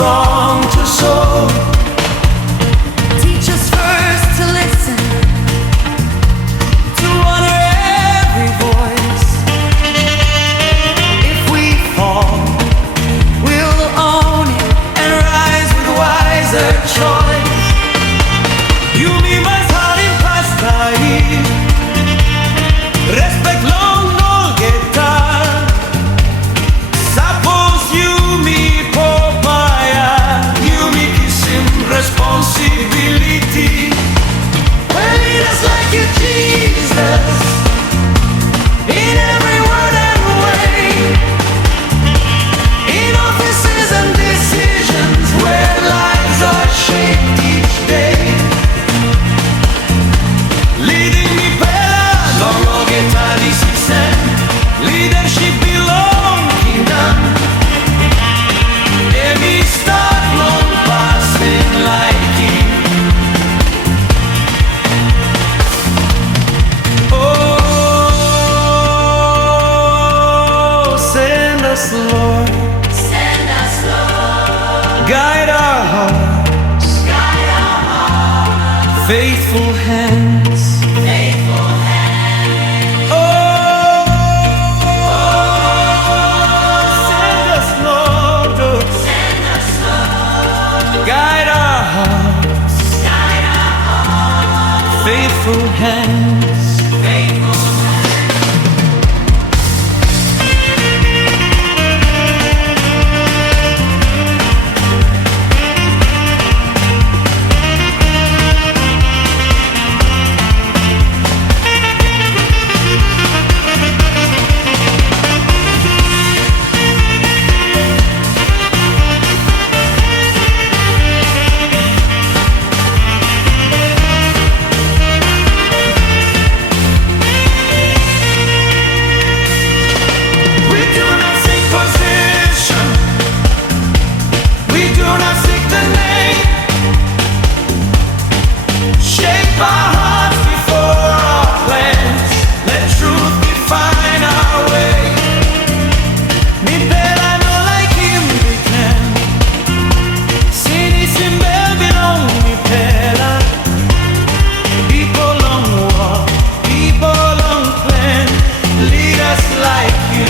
strong to soar. Teach us first to listen, to honor every voice. If we fall, we'll own it and rise with wiser choice. Yumi mazharin pastai, respect long nolgetar. Sapos yumi popaya, yumi kisim responsibility. Well, lead us like you, Jesus, in every word and way, in offices and decisions where lives are shaped each day. Leading me pela, longo getari sisen, leadership belong kingdom. Every start long passing like him. Oh, send us, Lord. Send us, Lord. Guide our hearts. Guide our hearts. Faithful hands. Faithful hands. Oh, send us, Lord. Send us, Lord. Guide our hearts. Guide our hearts. Faithful hands. Faithful hands. We do not seek position. We do not seek the name. Shape our hearts before our plans. Let truth define our way. Mi bella no like him we can. Sini simbel belong mi bella. People long walk, people long plan. Lead us like you,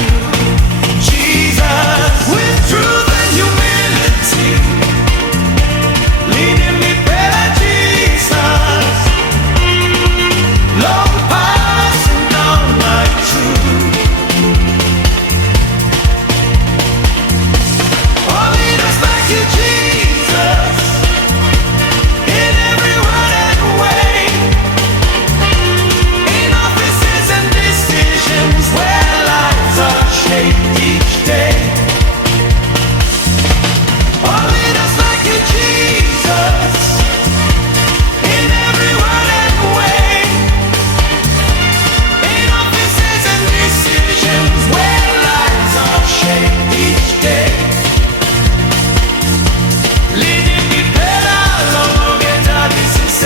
Jesus, with truth and humility. Leading me better, Jesus. Long passing down my truth. Oh, lead us like you, Jesus, in every word and way, in offices and decisions where lives are shaped each day. Oh, lead us like you, Jesus, in every word and way, in offices and decisions where lives are shaped each day. Leading me better, long get this is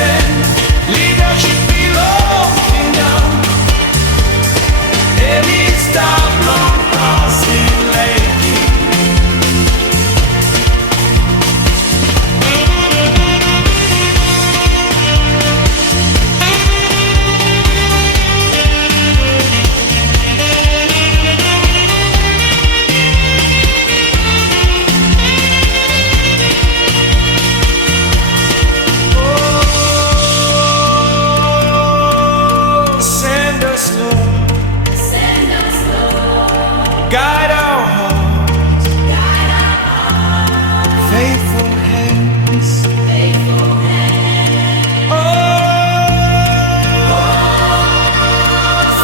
leadership belong kingdom. Any stop long passing like you. Oh, send us, Lord. Send us, Lord. Guide our hearts. Guide our hearts. Faithful hands. Faithful hands. Oh,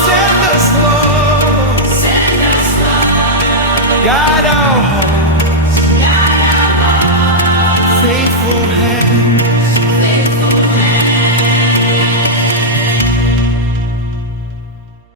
send us, Lord. Send us, Lord. Guide our hearts. Guide our hearts. Faithful hands.